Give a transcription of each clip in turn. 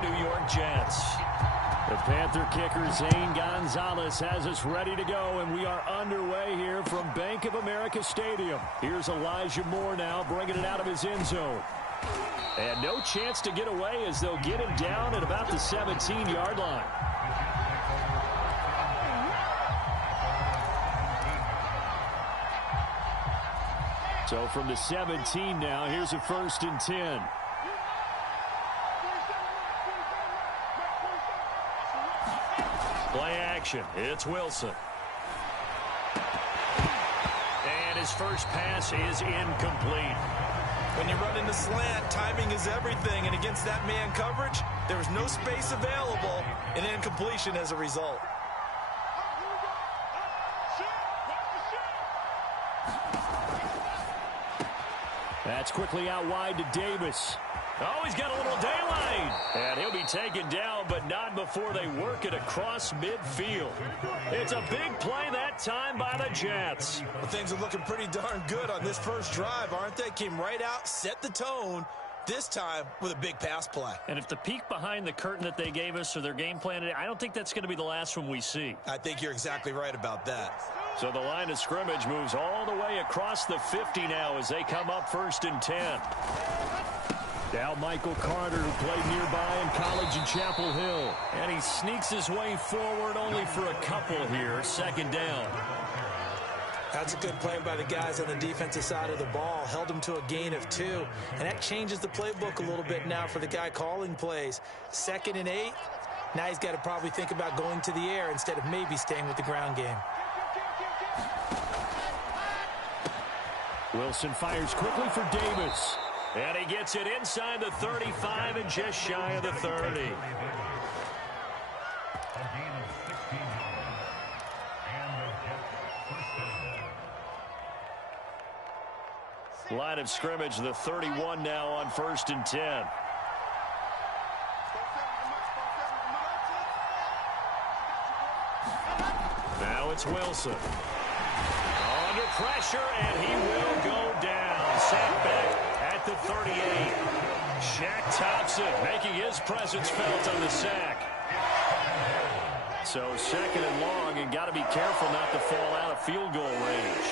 the New York Jets. The Panther kicker, Zane Gonzalez, has us ready to go, and we are underway here from Bank of America Stadium. Here's Elijah Moore now bringing it out of his end zone. And no chance to get away as they'll get him down at about the 17-yard line. So from the 17 now, here's a 1st and 10. Play action. It's Wilson. And his first pass is incomplete. When you run in the slant, timing is everything. And against that man coverage, there was no space available. And incompletion as a result. That's quickly out wide to Davis. Oh, he's got a little daylight. And he'll be taken down, but not before they work it across midfield. It's a big play that time by the Jets. Well, things are looking pretty darn good on this first drive, aren't they? Came right out, set the tone, this time with a big pass play. And if the peek behind the curtain that they gave us or their game plan, I don't think that's going to be the last one we see. I think you're exactly right about that. So the line of scrimmage moves all the way across the 50 now as they come up 1st and 10. Now Michael Carter, who played nearby in college in Chapel Hill. And he sneaks his way forward only for a couple here. 2nd down. That's a good play by the guys on the defensive side of the ball. Held him to a gain of 2. And that changes the playbook a little bit now for the guy calling plays. 2nd and 8. Now he's got to probably think about going to the air instead of maybe staying with the ground game. Wilson fires quickly for Davis. And he gets it inside the 35 and just shy of the 30. Line of scrimmage, the 31 now on 1st and 10. Now it's Wilson. Under pressure, and he will go down. Set back at the 38. Shaq Thompson making his presence felt on the sack. So 2nd and long, and got to be careful not to fall out of field goal range.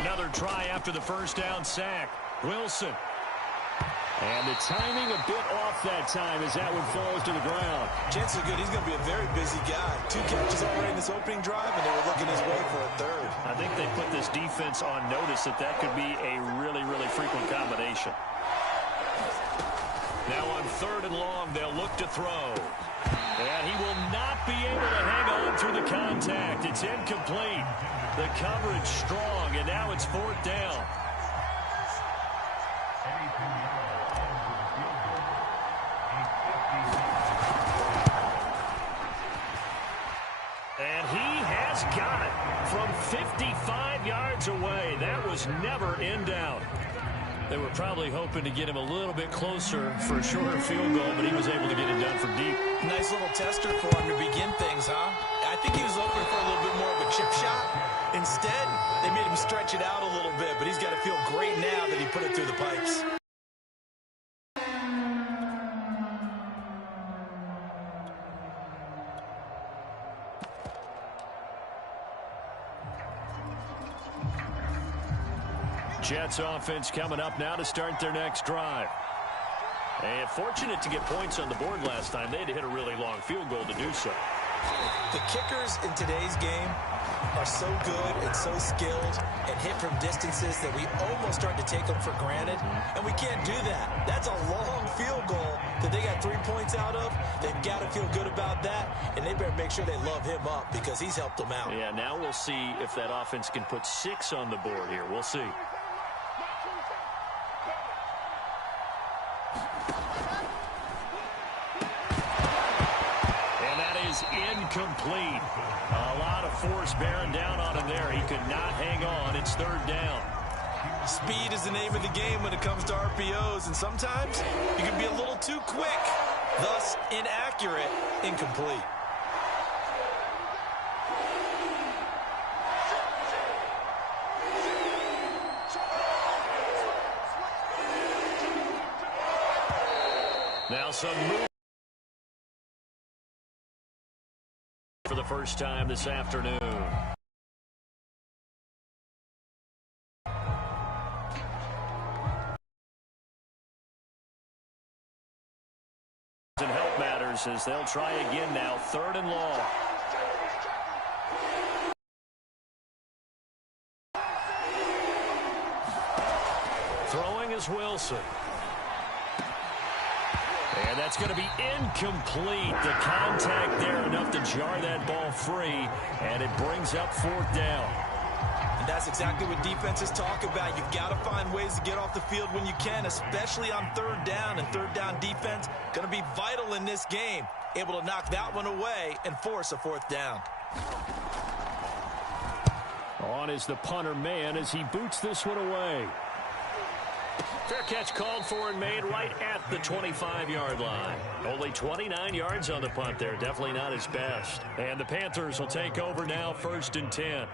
Another try after the 1st down sack. Wilson. And the timing a bit off that time as that one falls to the ground. Chances are good. He's going to be a very busy guy. 2 catches already in this opening drive, and they were looking his way for a 3rd. I think they put this defense on notice that could be a really, really frequent combination. Now on 3rd and long, they'll look to throw. And he will not be able to hang on through the contact. It's incomplete. The coverage strong, and now it's 4th down. And he has got it from 55 yards away. That was never in doubt. They were probably hoping to get him a little bit closer for a shorter field goal, but he was able to get it done from deep. Nice little tester for him to begin things, huh? I think he was hoping for a little bit more of a chip shot. Instead, they made him stretch it out a little bit, but he's got to feel great now that he put it through the pipes. Jets offense coming up now to start their next drive. And fortunate to get points on the board last time. They had to hit a really long field goal to do so. The kickers in today's game are so good and so skilled and hit from distances that we almost start to take them for granted. And we can't do that. That's a long field goal that they got 3 points out of. They've got to feel good about that. And they better make sure they love him up because he's helped them out. Yeah, now we'll see if that offense can put 6 on the board here. We'll see. Incomplete. A lot of force bearing down on him there. He could not hang on. It's 3rd down. Speed is the name of the game when it comes to RPOs, and sometimes you can be a little too quick, thus inaccurate, incomplete. Now some move for the first time this afternoon. And help matters as they'll try again now, 3rd and long. Throwing is Wilson. And that's going to be incomplete. The contact there enough to jar that ball free, and it brings up 4th down. And that's exactly what defenses talk about. You've got to find ways to get off the field when you can, especially on 3rd down. And 3rd down defense going to be vital in this game. Able to knock that one away and force a 4th down. On is the punter man as he boots this one away. Fair catch called for and made right at the 25-yard line. Only 29 yards on the punt there. Definitely not his best. And the Panthers will take over now, 1st and 10.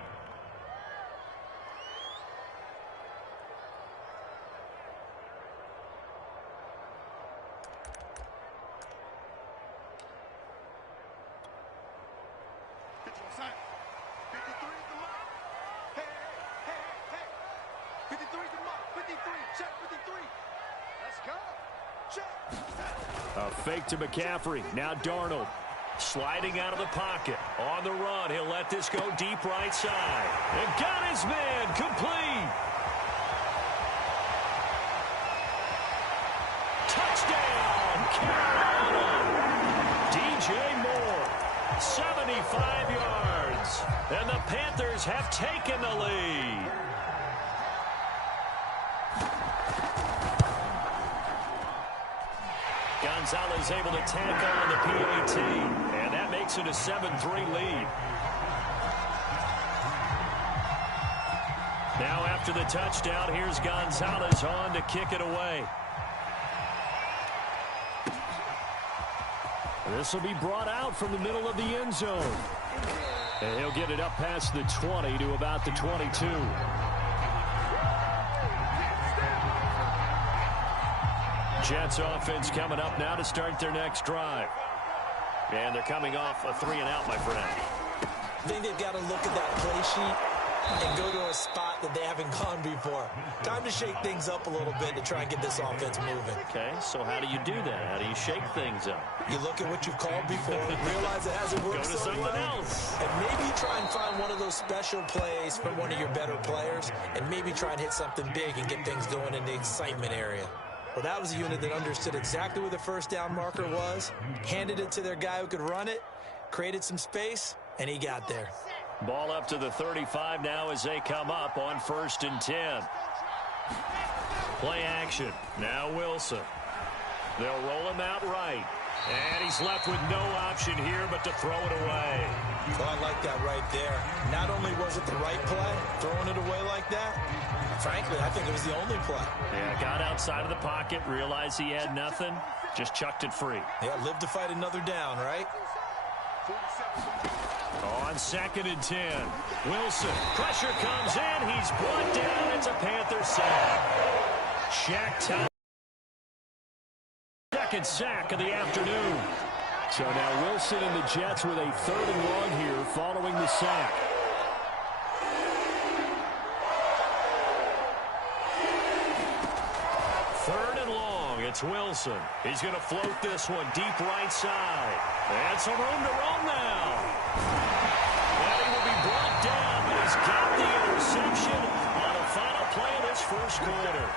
A fake to McCaffrey. Now Darnold sliding out of the pocket. On the run. He'll let this go deep right side. And got his man complete. Touchdown, Carolina. DJ Moore, 75 yards. And the Panthers have taken the lead. Gonzalez able to tack on the PAT, and that makes it a 7-3 lead. Now after the touchdown, here's Gonzalez on to kick it away. This will be brought out from the middle of the end zone. And he'll get it up past the 20 to about the 22. Jets offense coming up now to start their next drive. And they're coming off a 3-and-out, my friend. I think they've got to look at that play sheet and go to a spot that they haven't gone before. Time to shake things up a little bit to try and get this offense moving. Okay, so how do you do that? How do you shake things up? You look at what you've called before, realize it hasn't worked Go to so something well, else. and maybe try and find one of those special plays from one of your better players, and maybe try and hit something big and get things going in the excitement area. Well, that was a unit that understood exactly where the 1st down marker was, handed it to their guy who could run it, created some space, and he got there. Ball up to the 35 now as they come up on 1st and 10. Play action. Now Wilson. They'll roll him out right. And he's left with no option here but to throw it away. Well, I like that right there. Not only was it the right play, throwing it away like that, frankly, I think it was the only play. Yeah, got outside of the pocket, realized he had nothing, just chucked it free. Yeah, live to fight another down, right? On 2nd and 10, Wilson. Pressure comes in. He's brought down. It's a Panther sack. Shaq Thompson. Second sack of the afternoon. So now Wilson and the Jets with a 3rd and long here following the sack. Third and long. It's Wilson. He's going to float this one deep right side. And some room to roam now. And he will be brought down, but he's got the interception on the final play of this 1st quarter.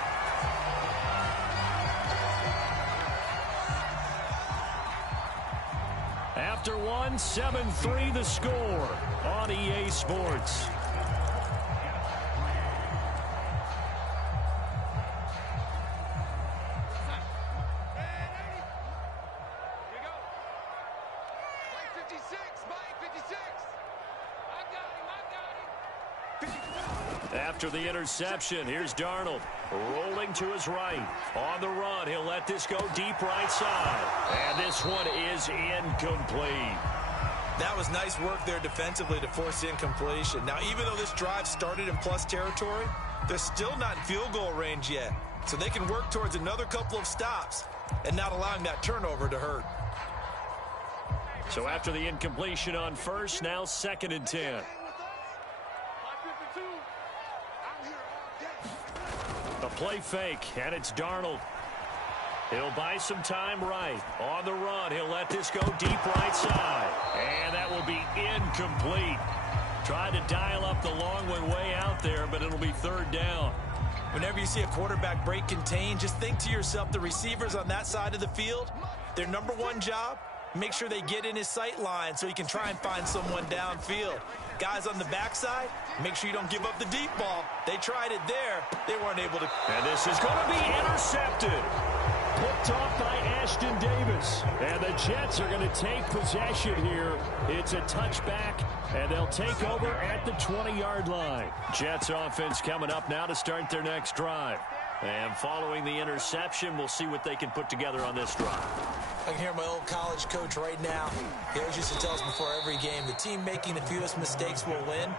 After one, 7-3 the score on EA Sports. After the interception, here's Darnold rolling to his right. On the run, he'll let this go deep right side. And this one is incomplete. That was nice work there defensively to force incompletion. Now, even though this drive started in plus territory, they're still not in field goal range yet. so they can work towards another couple of stops and not allowing that turnover to hurt. So after the incompletion on first, now 2nd and 10. A play fake, and it's Darnold. He'll buy some time right. On the run, he'll let this go deep right side. And that will be incomplete. Tried to dial up the long one way out there, but it'll be 3rd down. Whenever you see a quarterback break contain, just think to yourself, the receivers on that side of the field, their number one job, make sure they get in his sight line so he can try and find someone downfield. Guys on the backside, make sure you don't give up the deep ball. They tried it there. They weren't able to. And this is going to be intercepted. Picked off by Ashton Davis. And the Jets are going to take possession here. It's a touchback, and they'll take over at the 20-yard line. Jets offense coming up now to start their next drive. And following the interception, we'll see what they can put together on this drive. I can hear my old college coach right now. He always used to tell us before every game, the team making the fewest mistakes will win.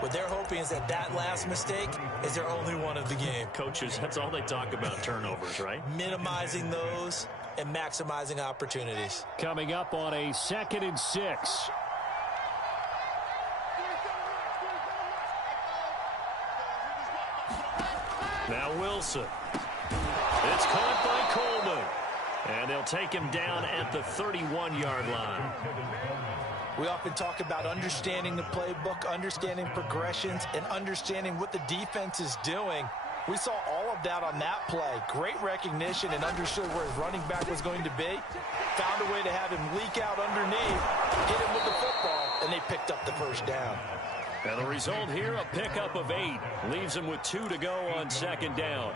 What they're hoping is that that last mistake is their only one of the game. Coaches, that's all they talk about, turnovers, right? Minimizing those and maximizing opportunities. Coming up on a 2nd and 6. Now Wilson. It's caught by Coleman. And they'll take him down at the 31-yard line. We often talk about understanding the playbook, understanding progressions, and understanding what the defense is doing. We saw all of that on that play. Great recognition and understood where his running back was going to be. Found a way to have him leak out underneath, hit him with the football, and they picked up the 1st down. And the result here, a pickup of 8. Leaves him with 2 to go on 2nd down.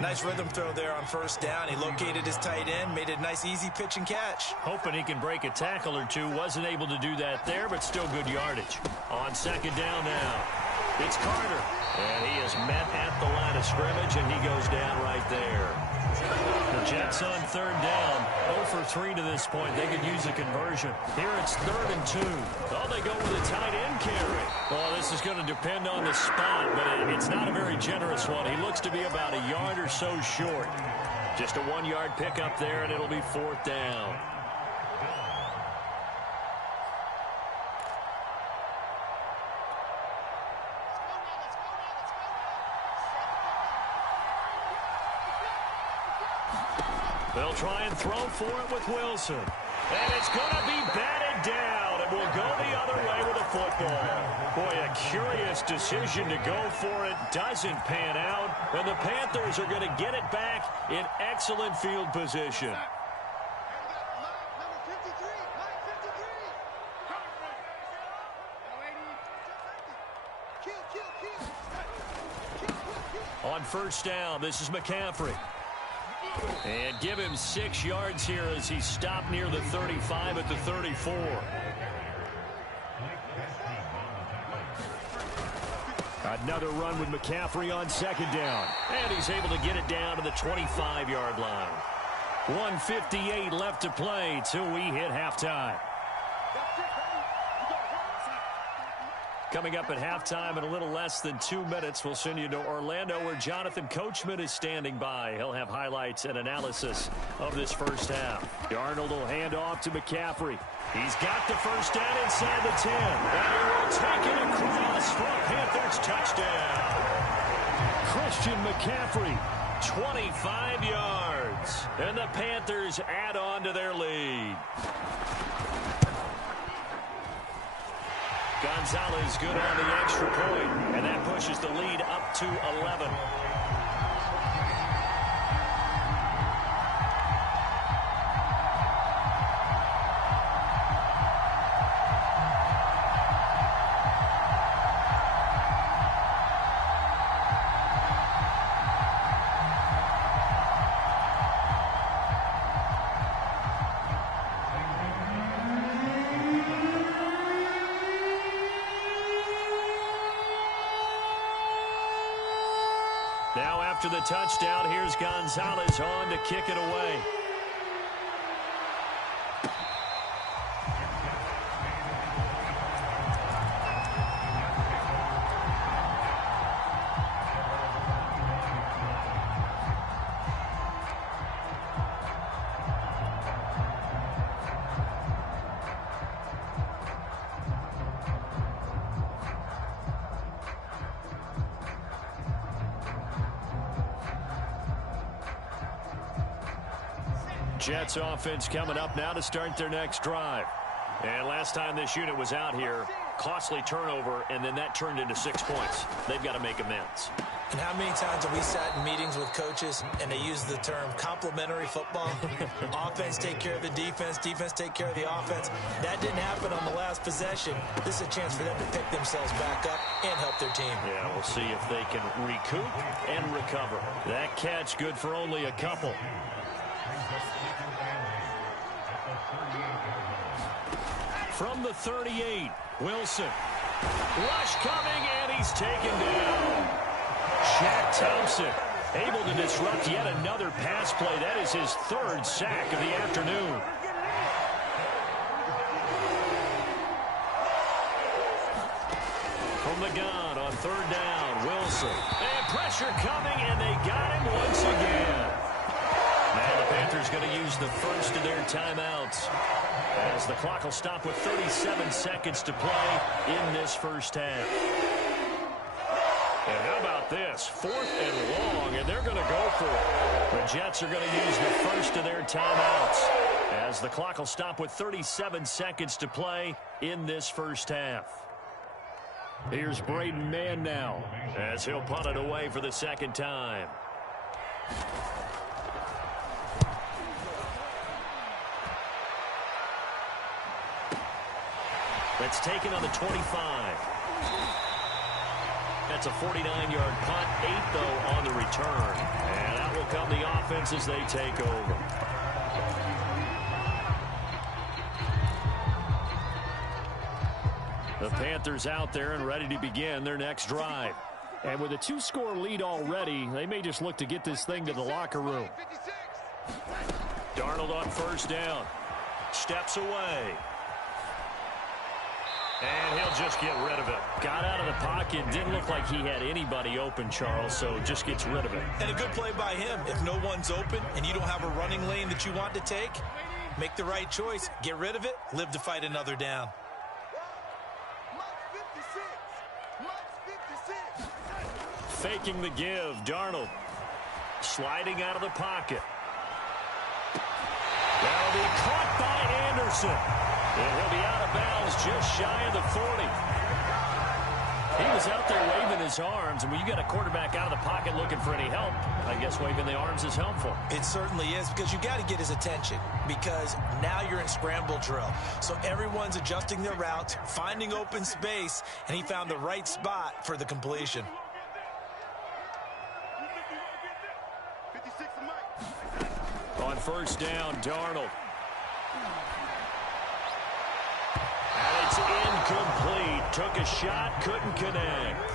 Nice rhythm throw there on 1st down. He located his tight end, made a nice easy pitch and catch. Hoping he can break a tackle or two. Wasn't able to do that there, but still good yardage. On 2nd down now, it's Carter. And he is met at the line of scrimmage, and he goes down right there. The Jets on 3rd down. 0 for 3 to this point. They could use a conversion. Here it's 3rd and 2. Oh, they go with a tight end carry. Well, this is going to depend on the spot, but it's not a very generous one. He looks to be about a yard or so short. Just a 1-yard pickup there, and it'll be 4th down. They'll try and throw for it with Wilson. And it's going to be batted down. And will go the other way with a football. Boy, a curious decision to go for it. Doesn't pan out. And the Panthers are going to get it back in excellent field position. On 1st down, this is McCaffrey. And give him 6 yards here as he stopped near the 35 at the 34. Another run with McCaffrey on 2nd down. And he's able to get it down to the 25-yard line. 1:58 left to play till we hit halftime. Coming up at halftime in a little less than 2 minutes, we'll send you to Orlando where Jonathan Coachman is standing by. He'll have highlights and analysis of this 1st half. Darnold will hand off to McCaffrey. He's got the 1st down inside the 10. And he will take it across for a Panthers touchdown. Christian McCaffrey, 25 yards. And the Panthers add on to their lead. Gonzalez good on the extra point, and that pushes the lead up to 11. Now after the touchdown, here's Gonzalez on to kick it away. Jets offense coming up now to start their next drive. And last time this unit was out here, costly turnover, and then that turned into 6 points. They've got to make amends. And how many times have we sat in meetings with coaches and they use the term complementary football? Offense take care of the defense, defense take care of the offense. That didn't happen on the last possession. This is a chance for them to pick themselves back up and help their team. Yeah, we'll see if they can recoup and recover. That catch good for only a couple. From the 38, Wilson. Rush coming, and he's taken down. Shaq Thompson able to disrupt yet another pass play. That is his third sack of the afternoon. From the gun on third down, Wilson. And pressure coming, and they got him once again. And the Panthers going to use the first of their timeouts, as the clock will stop with 37 seconds to play in this first half. And how about this? 4th and long, and they're going to go for it. The Jets are going to use the first of their timeouts, as the clock will stop with 37 seconds to play in this first half. Here's Braden Mann now, as he'll punt it away for the second time. That's taken on the 25. That's a 49-yard punt, 8, though, on the return. And out will come the offense as they take over. The Panthers out there and ready to begin their next drive. And with a 2-score lead already, they may just look to get this thing to the locker room. Darnold on first down. Steps away. And he'll just get rid of it. Got out of the pocket. Didn't look like he had anybody open, Charles, so just gets rid of it. And a good play by him. If no one's open and you don't have a running lane that you want to take, make the right choice. Get rid of it. Live to fight another down. Faking the give. Darnold sliding out of the pocket. That'll be caught by Anderson. And he'll be out of bounds just shy of the 40. He was out there waving his arms, and when you got a quarterback out of the pocket looking for any help, I guess waving the arms is helpful. It certainly is, because you got to get his attention, because now you're in scramble drill. So everyone's adjusting their routes, finding open space, and he found the right spot for the completion. On first down, Darnold. And it's incomplete. Took a shot, couldn't connect.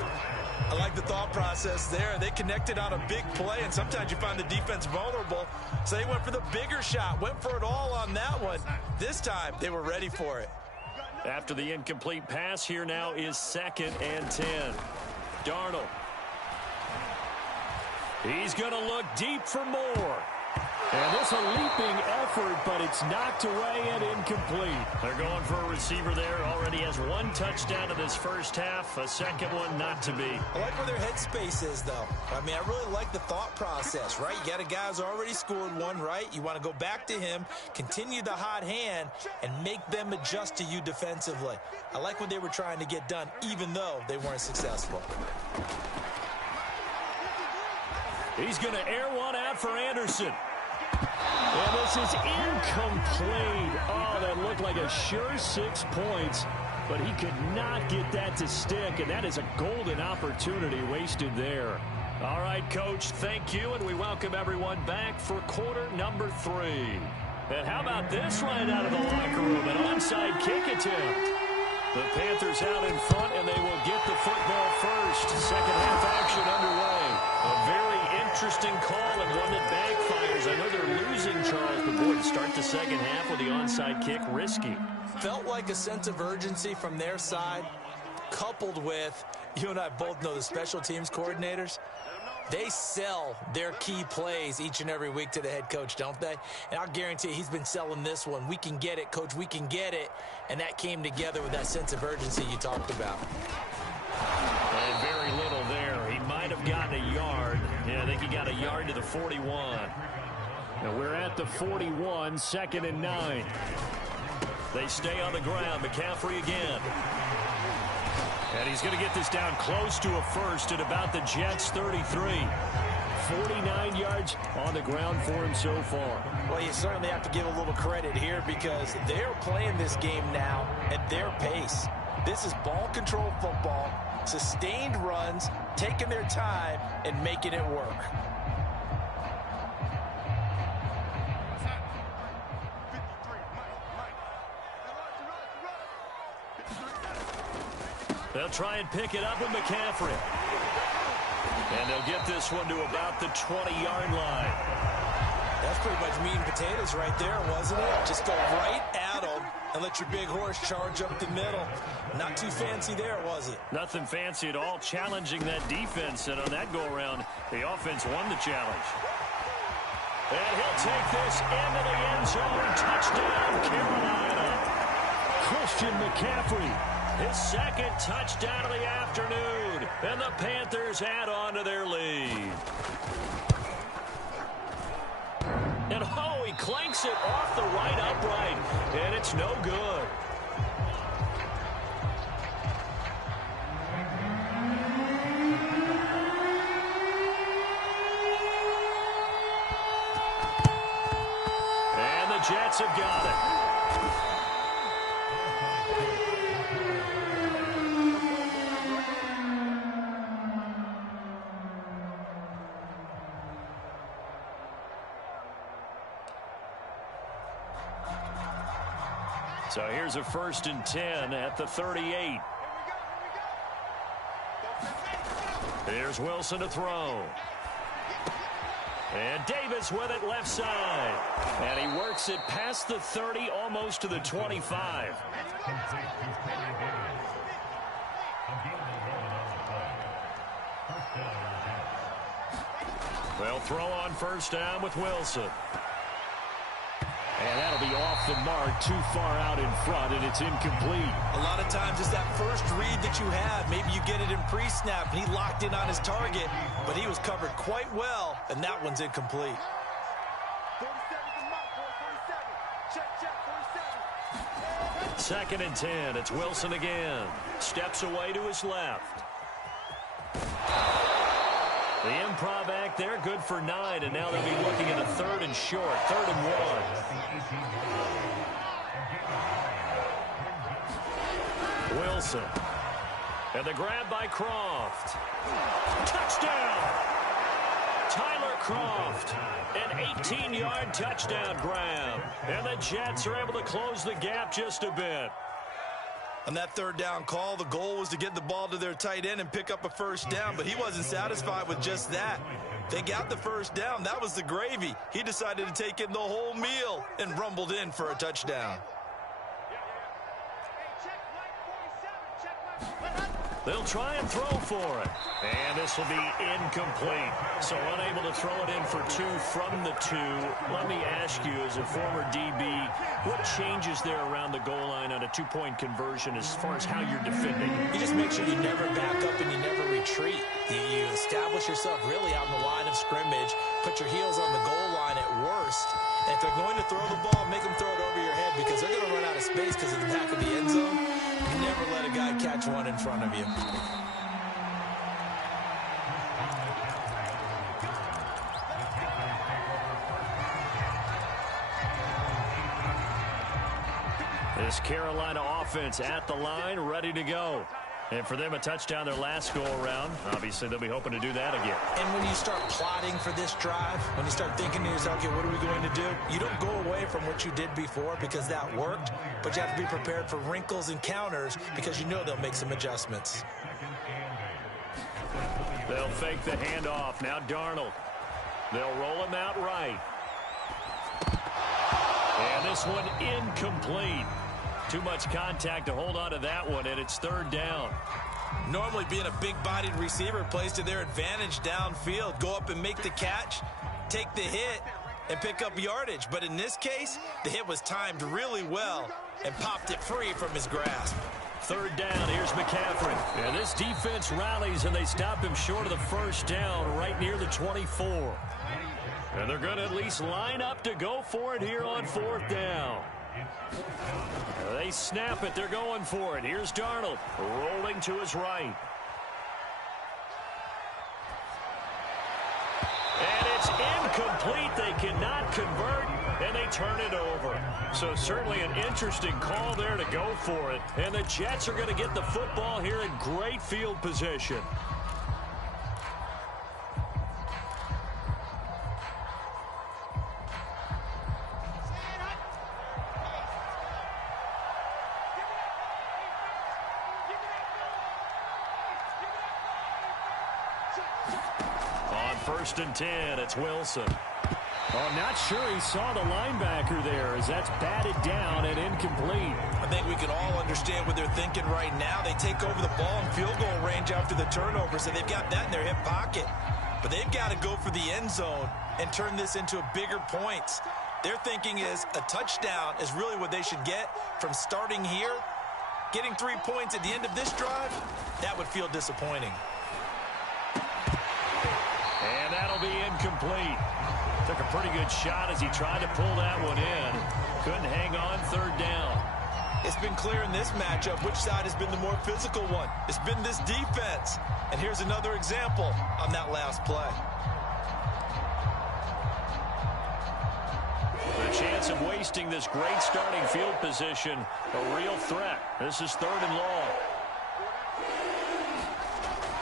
I like the thought process there. They connected on a big play, and sometimes you find the defense vulnerable. So they went for the bigger shot, went for it all on that one. This time, they were ready for it. After the incomplete pass, here now is 2nd and 10. Darnold. He's going to look deep for more. And this a leaping effort, but it's knocked away and incomplete. They're going for a receiver there. Already has 1 touchdown in this first half. A second one not to be. I like where their headspace is, though. I mean, I really like the thought process, right? You got a guy who's already scored one, right? You want to go back to him, continue the hot hand, and make them adjust to you defensively. I like what they were trying to get done, even though they weren't successful. He's going to air one out for Anderson. And this is incomplete. Oh, that looked like a sure 6 points, but he could not get that to stick, and that is a golden opportunity wasted there. All right, Coach, thank you, and we welcome everyone back for quarter number 3. And how about this right out of the locker room, an onside kick attempt. The Panthers out in front, and they will get the football first. Second half action underway. A very interesting call and one that backfires. I know they're losing, Charles, but boy, to start the second half with the onside kick, risky. Felt like a sense of urgency from their side, coupled with, you and I both know the special teams coordinators. They sell their key plays each and every week to the head coach, don't they? And I'll guarantee you he's been selling this one. We can get it, Coach, we can get it. And that came together with that sense of urgency you talked about. And very little there. He might have gotten a yard. Yeah, I think he got a yard to the 41. And we're at the 41, 2nd and 9. They stay on the ground. McCaffrey again. And he's going to get this down close to a first at about the Jets' 33. 49 yards on the ground for him so far. Well, you certainly have to give a little credit here because they're playing this game now at their pace. This is ball control football, sustained runs, taking their time, and making it work. They'll try and pick it up with McCaffrey. And they'll get this one to about the 20-yard line. That's pretty much meat and potatoes right there, wasn't it? Just go right at them and let your big horse charge up the middle. Not too fancy there, was it? Nothing fancy at all, challenging that defense. And on that go-around, the offense won the challenge. And he'll take this into the end zone. Touchdown, Carolina. Christian McCaffrey. His second touchdown of the afternoon. And the Panthers add on to their lead. And oh, he clanks it off the right upright. And it's no good. And the Jets have got it. So here's a 1st and 10 at the 38. Here's Wilson to throw. And Davis with it left side. And he works it past the 30, almost to the 25. They'll throw on 1st down with Wilson. And that'll be off the mark, too far out in front, and it's incomplete. A lot of times it's that first read that you have. Maybe you get it in pre-snap, and he locked in on his target, but he was covered quite well, and that one's incomplete. 2nd and 10. It's Wilson again. Steps away to his left. The improv act there, good for 9, and now they'll be looking at a 3rd and short, 3rd and 1. Wilson. And the grab by Croft. Touchdown! Tyler Croft. An 18-yard touchdown grab. And the Jets are able to close the gap just a bit. On that 3rd down call, the goal was to get the ball to their tight end and pick up a 1st down, but he wasn't satisfied with just that. They got the 1st down. That was the gravy. He decided to take in the whole meal and rumbled in for a touchdown. They'll try and throw for it. And this will be incomplete. So unable to throw it in for 2 from the 2. Let me ask you, as a former DB, what changes there around the goal line on a 2-point conversion as far as how you're defending? You just make sure you never back up and you never retreat. You establish yourself really on the line of scrimmage, put your heels on the goal line at worst. And if they're going to throw the ball, make them throw it over your head because they're going to run out of space because of the back of the end zone. Never let a guy catch one in front of you. This Carolina offense at the line, ready to go. And for them, a touchdown their last go-around. Obviously, they'll be hoping to do that again. And when you start plotting for this drive, when you start thinking to yourself, okay, what are we going to do? You don't go away from what you did before because that worked, but you have to be prepared for wrinkles and counters because you know they'll make some adjustments. They'll fake the handoff. Now Darnold. They'll roll him out right. And this one incomplete. Too much contact to hold on to that one, and it's 3rd down. Normally being a big-bodied receiver plays to their advantage downfield. Go up and make the catch, take the hit, and pick up yardage. But in this case, the hit was timed really well and popped it free from his grasp. 3rd down, here's McCaffrey. And this defense rallies, and they stop him short of the 1st down right near the 24. And they're going to at least line up to go for it here on 4th down. They snap it. They're going for it. Here's Darnold rolling to his right. And it's incomplete. They cannot convert, and they turn it over. So certainly an interesting call there to go for it. And the Jets are going to get the football here in great field position. On 1st and 10, it's Wilson. I'm not sure he saw the linebacker there as that's batted down and incomplete. I think we can all understand what they're thinking right now. They take over the ball in field goal range after the turnover, so they've got that in their hip pocket. But they've got to go for the end zone and turn this into bigger points. Their thinking is a touchdown is really what they should get from starting here. Getting 3 points at the end of this drive, that would feel disappointing. And that'll be incomplete. Took a pretty good shot as he tried to pull that one in. Couldn't hang on 3rd down. It's been clear in this matchup which side has been the more physical one. It's been this defense. And here's another example on that last play. The chance of wasting this great starting field position, a real threat. This is 3rd and long.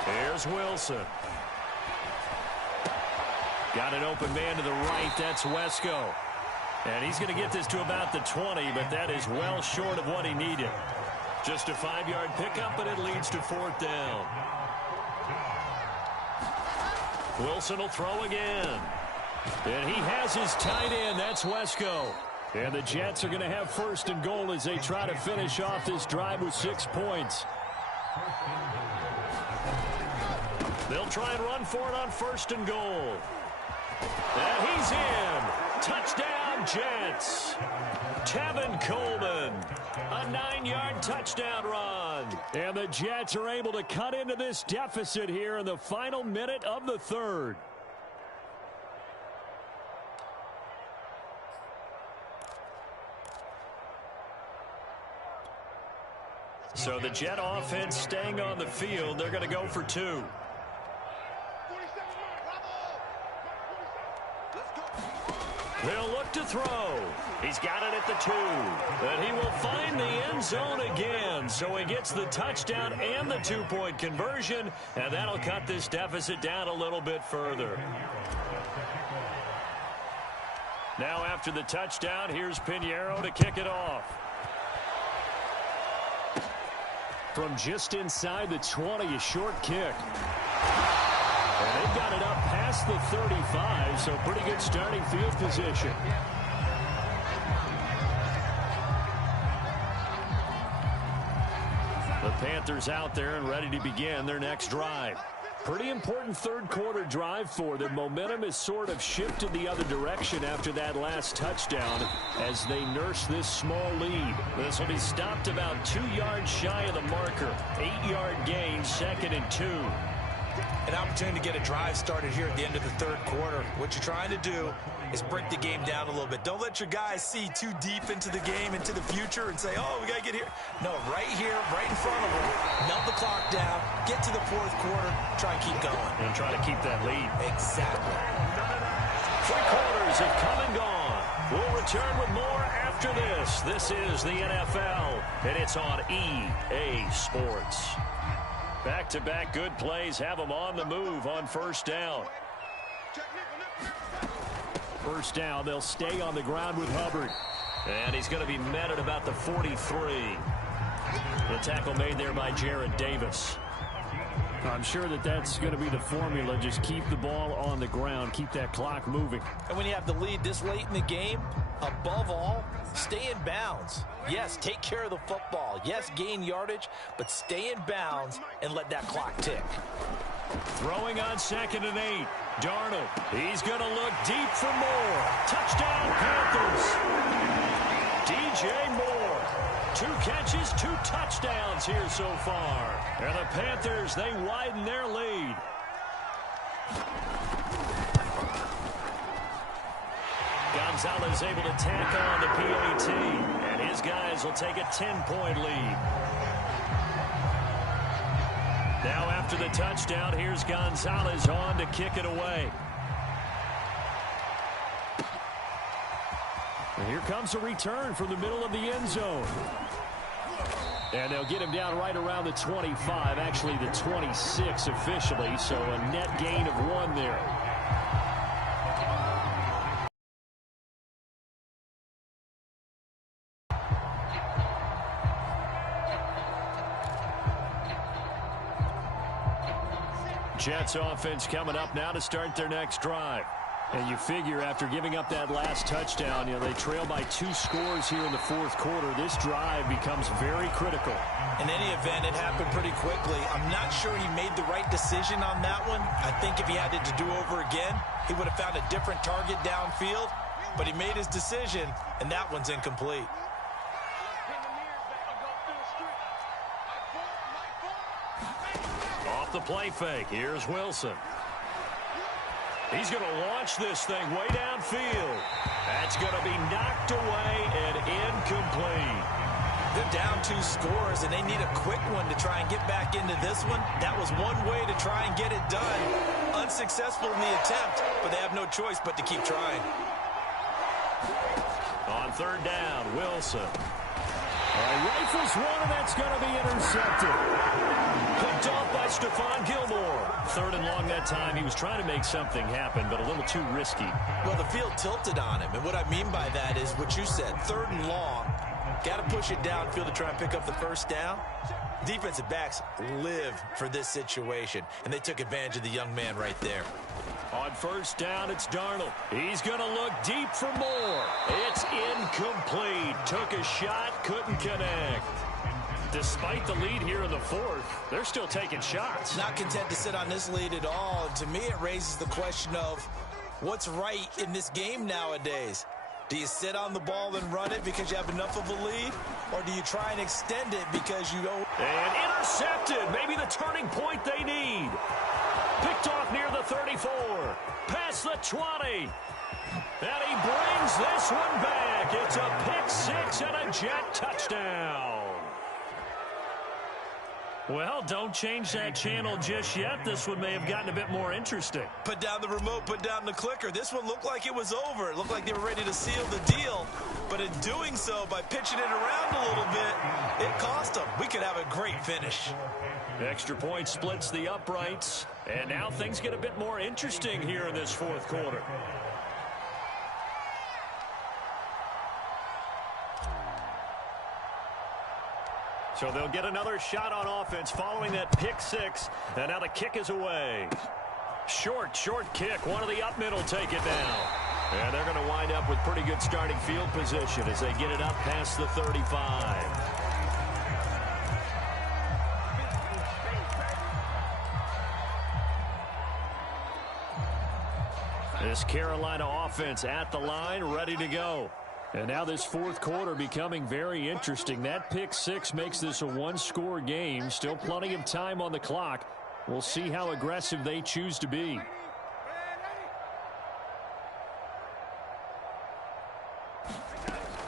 Here's Wilson. Got an open man to the right. That's Wesco. And he's going to get this to about the 20, but that is well short of what he needed. Just a 5-yard pickup, but it leads to 4th down. Wilson will throw again. And he has his tight end. That's Wesco. And the Jets are going to have 1st and goal as they try to finish off this drive with 6 points. They'll try and run for it on 1st and goal. And he's in. Touchdown, Jets. Tevin Coleman. A 9-yard touchdown run. And the Jets are able to cut into this deficit here in the final minute of the 3rd. So the Jet offense staying on the field. They're going to go for 2. They'll look to throw. He's got it at the 2. And he will find the end zone again. So he gets the touchdown and the 2-point conversion. And that'll cut this deficit down a little bit further. Now after the touchdown, here's Pinheiro to kick it off. From just inside the 20, a short kick. And they've got it up past the 35, so pretty good starting field position. The Panthers out there and ready to begin their next drive. Pretty important 3rd quarter drive for them. Momentum has sort of shifted the other direction after that last touchdown as they nurse this small lead. This will be stopped about 2 yards shy of the marker. 8-yard gain, 2nd and 2. An opportunity to get a drive started here at the end of the 3rd quarter. What you're trying to do is break the game down a little bit. Don't let your guys see too deep into the game, into the future, and say, oh, we got to get here. No, right here, right in front of them. Melt the clock down, get to the 4th quarter, try and keep going. And try to keep that lead. Exactly. 3 quarters have come and gone. We'll return with more after this. This is the NFL, and it's on EA Sports. Back-to-back good plays have them on the move on 1st down. 1st down, they'll stay on the ground with Hubbard. And he's going to be met at about the 43. The tackle made there by Jared Davis. I'm sure that that's going to be the formula. Just keep the ball on the ground. Keep that clock moving. And when you have the lead this late in the game, above all, stay in bounds. Yes, take care of the football. Yes, gain yardage, but stay in bounds and let that clock tick. Throwing on 2nd and 8. Darnold. He's going to look deep for more. Touchdown, Panthers. DJ Moore. 2 catches, 2 touchdowns here so far. And the Panthers, they widen their lead. Gonzalez able to tack on the PAT, and his guys will take a 10-point lead. Now after the touchdown, here's Gonzalez on to kick it away. And here comes a return from the middle of the end zone. And they'll get him down right around the 25, actually the 26 officially, so a net gain of 1 there. Jets offense coming up now to start their next drive. And you figure after giving up that last touchdown, they trail by 2 scores here in the fourth quarter. This drive becomes very critical. In any event, it happened pretty quickly. I'm not sure he made the right decision on that one. I think if he had it to do over again, he would have found a different target downfield. But he made his decision, and that one's incomplete. Off the play fake, here's Wilson. He's going to launch this thing way downfield. That's going to be knocked away and incomplete. They're down 2 scores, and they need a quick one to try and get back into this one. That was one way to try and get it done. Unsuccessful in the attempt, but they have no choice but to keep trying. On 3rd down, Wilson. Rifles one, and that's going to be intercepted. Picked off by Stephon Gilmore. 3rd and long that time. He was trying to make something happen, but a little too risky. Well, the field tilted on him, and what I mean by that is what you said, 3rd and long. Got to push it downfield to try and pick up the 1st down. Defensive backs live for this situation, and they took advantage of the young man right there. On 1st down, it's Darnold. He's going to look deep for more. It's incomplete. Took a shot, couldn't connect. Despite the lead here in the 4th, they're still taking shots. Not content to sit on this lead at all. And to me, it raises the question of what's right in this game nowadays. Do you sit on the ball and run it because you have enough of a lead? Or do you try and extend it because you don't? And intercepted. Maybe the turning point they need. Picked off near the 34. Past the 20. And he brings this one back. It's a pick 6 and a Jet touchdown. Well, don't change that channel just yet. This one may have gotten a bit more interesting. Put down the remote, put down the clicker. This one looked like it was over. It looked like they were ready to seal the deal. But in doing so, by pitching it around a little bit, it cost them. We could have a great finish. Extra point splits the uprights. And now things get a bit more interesting here in this 4th quarter. So they'll get another shot on offense following that pick 6. And now the kick is away. Short kick. One of the up middle take it down. And they're going to wind up with pretty good starting field position as they get it up past the 35. This Carolina offense at the line, ready to go. And now this 4th quarter becoming very interesting. That pick 6 makes this a 1-score game. Still plenty of time on the clock. We'll see how aggressive they choose to be.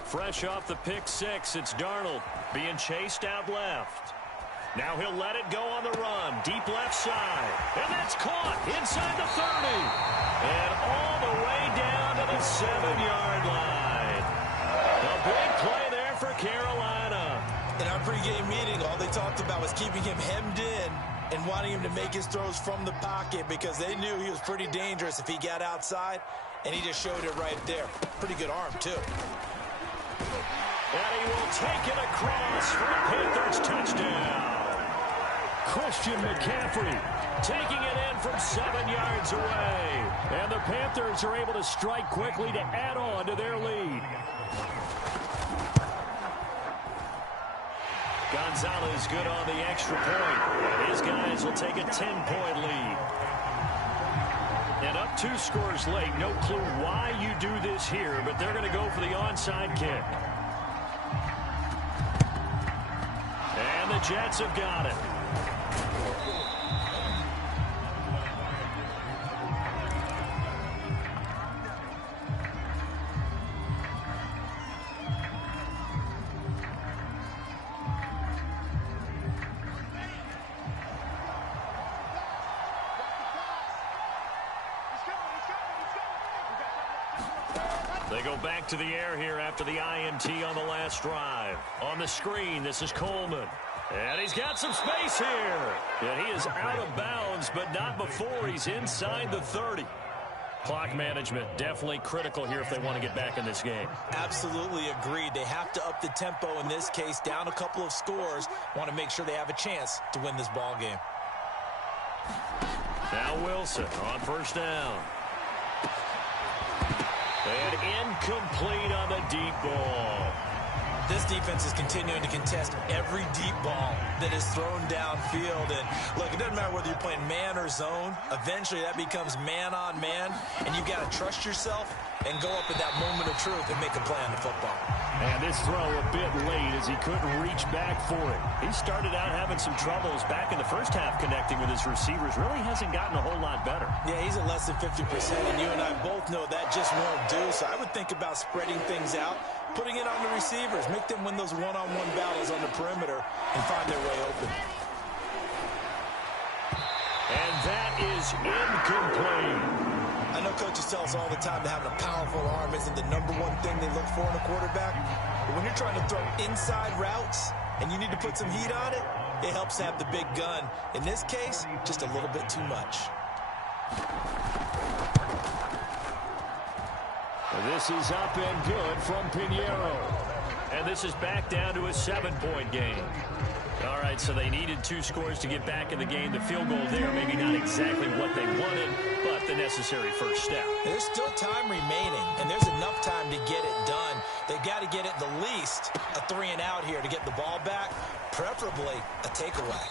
Fresh off the pick 6, it's Darnold being chased out left. Now he'll let it go on the run. Deep left side. And that's caught inside the 30. And all the way down to the 7-yard line. A big play there for Carolina. In our pregame meeting, all they talked about was keeping him hemmed in and wanting him to make his throws from the pocket because they knew he was pretty dangerous if he got outside, and he just showed it right there. Pretty good arm, too. And he will take it across for a Panthers touchdown. Christian McCaffrey taking it in from 7 yards away. And the Panthers are able to strike quickly to add on to their lead. Gonzalez good on the extra point. His guys will take a 10-point lead. And up 2 scores late. No clue why you do this here, but they're going to go for the onside kick. And the Jets have got it. They go back to the air here after the INT on the last drive. On the screen, this is Coleman. And he's got some space here. And he is out of bounds, but not before he's inside the 30. Clock management definitely critical here if they want to get back in this game. Absolutely agreed. They have to up the tempo in this case, down a couple of scores. Want to make sure they have a chance to win this ball game. Now Wilson on first down. And incomplete on the deep ball. This defense is continuing to contest every deep ball that is thrown downfield. And look, it doesn't matter whether you're playing man or zone. Eventually, that becomes man on man. And you've got to trust yourself and go up at that moment of truth and make a play on the football. And this throw a bit late as he couldn't reach back for it. He started out having some troubles back in the first half connecting with his receivers. Really hasn't gotten a whole lot better. Yeah, he's at less than 50%, and you and I both know that just won't do. So I would think about spreading things out, putting it on the receivers, make them win those one-on-one battles on the perimeter and find their way open. And that is incomplete. I know coaches tell us all the time that having a powerful arm isn't the number one thing they look for in a quarterback. But when you're trying to throw inside routes and you need to put some heat on it, it helps to have the big gun. In this case, just a little bit too much. This is up and good from Pinheiro. And this is back down to a 7-point game. All right, so they needed 2 scores to get back in the game. The field goal there, maybe not exactly what they wanted, but the necessary first step. There's still time remaining, and there's enough time to get it done. They've got to get it the least a 3-and-out here to get the ball back, preferably a takeaway.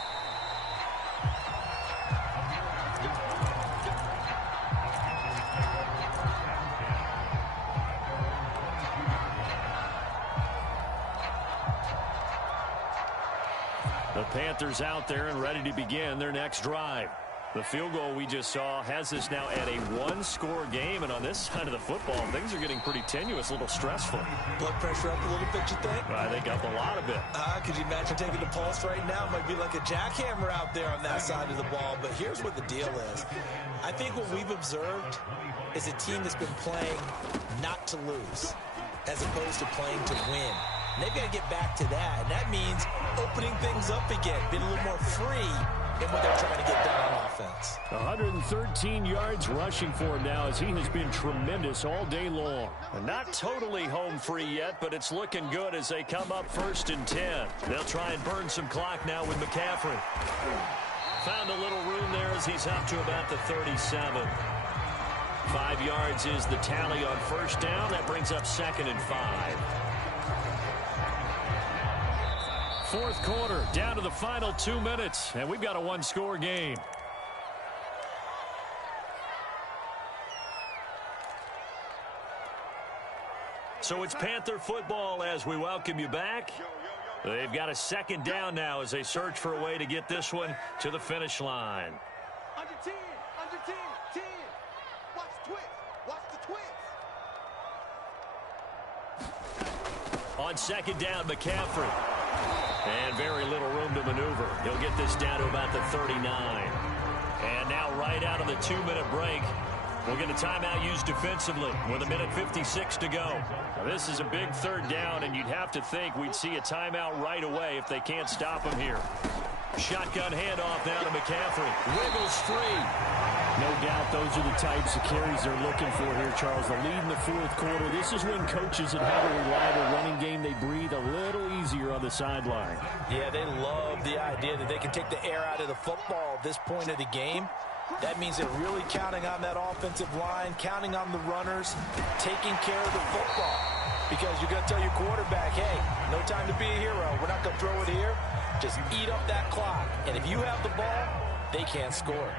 The Panthers out there and ready to begin their next drive. The field goal we just saw has us now at a 1-score game, and on this side of the football, things are getting pretty tenuous, a little stressful. Blood pressure up a little bit, you think? I think up a lot of it. Could you imagine taking the pulse right now? It might be like a jackhammer out there on that side of the ball, but here's what the deal is. I think what we've observed is a team that's been playing not to lose as opposed to playing to win. And they've got to get back to that, and that means opening things up again, being a little more free in what they're trying to get done on offense. 113 yards rushing for him now as he has been tremendous all day long. And not totally home free yet, but it's looking good as they come up 1st and 10. They'll try and burn some clock now with McCaffrey. Found a little room there as he's up to about the 37. 5 yards is the tally on first down. That brings up 2nd and 5. Fourth quarter, down to the final 2 minutes, and we've got a 1-score game. So it's Panther football as we welcome you back. They've got a 2nd down now as they search for a way to get this one to the finish line. Under 10, 10. Watch the twist. Watch the twist. On 2nd down, McCaffrey. And very little room to maneuver. He'll get this down to about the 39. And now right out of the 2-minute break, we'll get a timeout used defensively with 1:56 to go. Now, this is a big 3rd down, and you'd have to think we'd see a timeout right away if they can't stop him here. Shotgun handoff now to McCaffrey. Wiggles free. No doubt those are the types of carries they're looking for here, Charles. The lead in the 4th quarter. This is when coaches that have a reliable running game, they breathe a little easier on the sideline. Yeah, they love the idea that they can take the air out of the football at this point of the game. That means they're really counting on that offensive line, counting on the runners, taking care of the football. Because you're going to tell your quarterback, hey, no time to be a hero. We're not going to throw it here. Just eat up that clock. And if you have the ball, they can't score.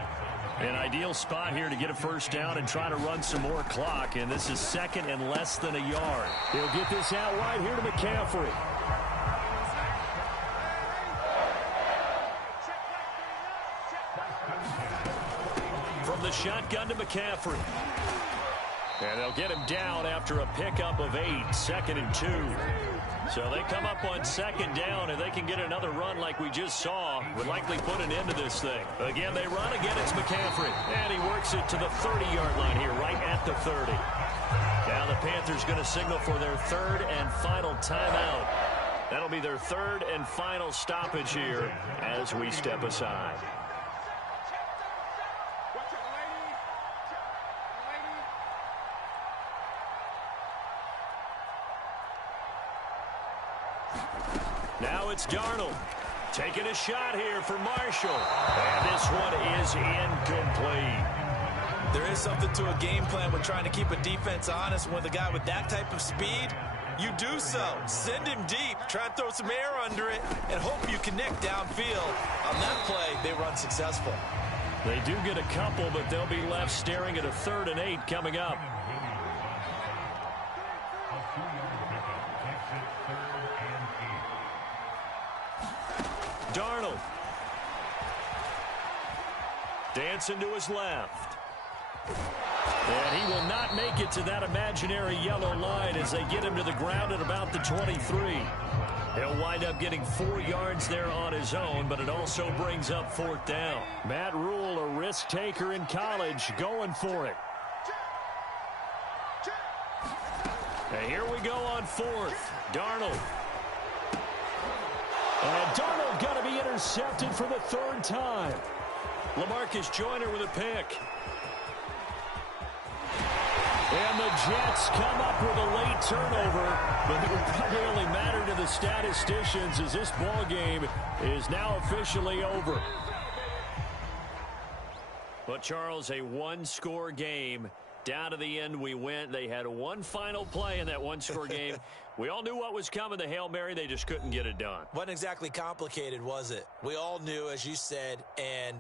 An ideal spot here to get a 1st down and try to run some more clock. And this is 2nd and less than a yard. He'll get this out wide here to McCaffrey. From the shotgun to McCaffrey. And they'll get him down after a pickup of 8, 2nd and 2. So they come up on 2nd down, and they can get another run like we just saw. Would likely put an end to this thing. Again, they run. Again, it's McCaffrey. And he works it to the 30-yard line here, right at the 30. Now the Panthers going to signal for their third and final timeout. That'll be their third and final stoppage here as we step aside. Now it's Darnold taking a shot here for Marshall. And this one is incomplete. There is something to a game plan when trying to keep a defense honest. With a guy with that type of speed, you do so. Send him deep. Try to throw some air under it and hope you connect downfield. On that play, they run successful. They do get a couple, but they'll be left staring at a 3rd and 8 coming up. Darnold. Dancing to his left. And he will not make it to that imaginary yellow line as they get him to the ground at about the 23. He'll wind up getting 4 yards there on his own, but it also brings up 4th down. Matt Rule, a risk taker in college, going for it. And here we go on 4th. Darnold. And Darnold got to be intercepted for the 3rd time. LaMarcus Joyner with a pick. And the Jets come up with a late turnover, but it will probably only matter to the statisticians as this ball game is now officially over. But, Charles, a one-score game. Down to the end we went. They had one final play in that one-score game. We all knew what was coming, the Hail Mary. They just couldn't get it done. Wasn't exactly complicated, was it? We all knew, as you said, and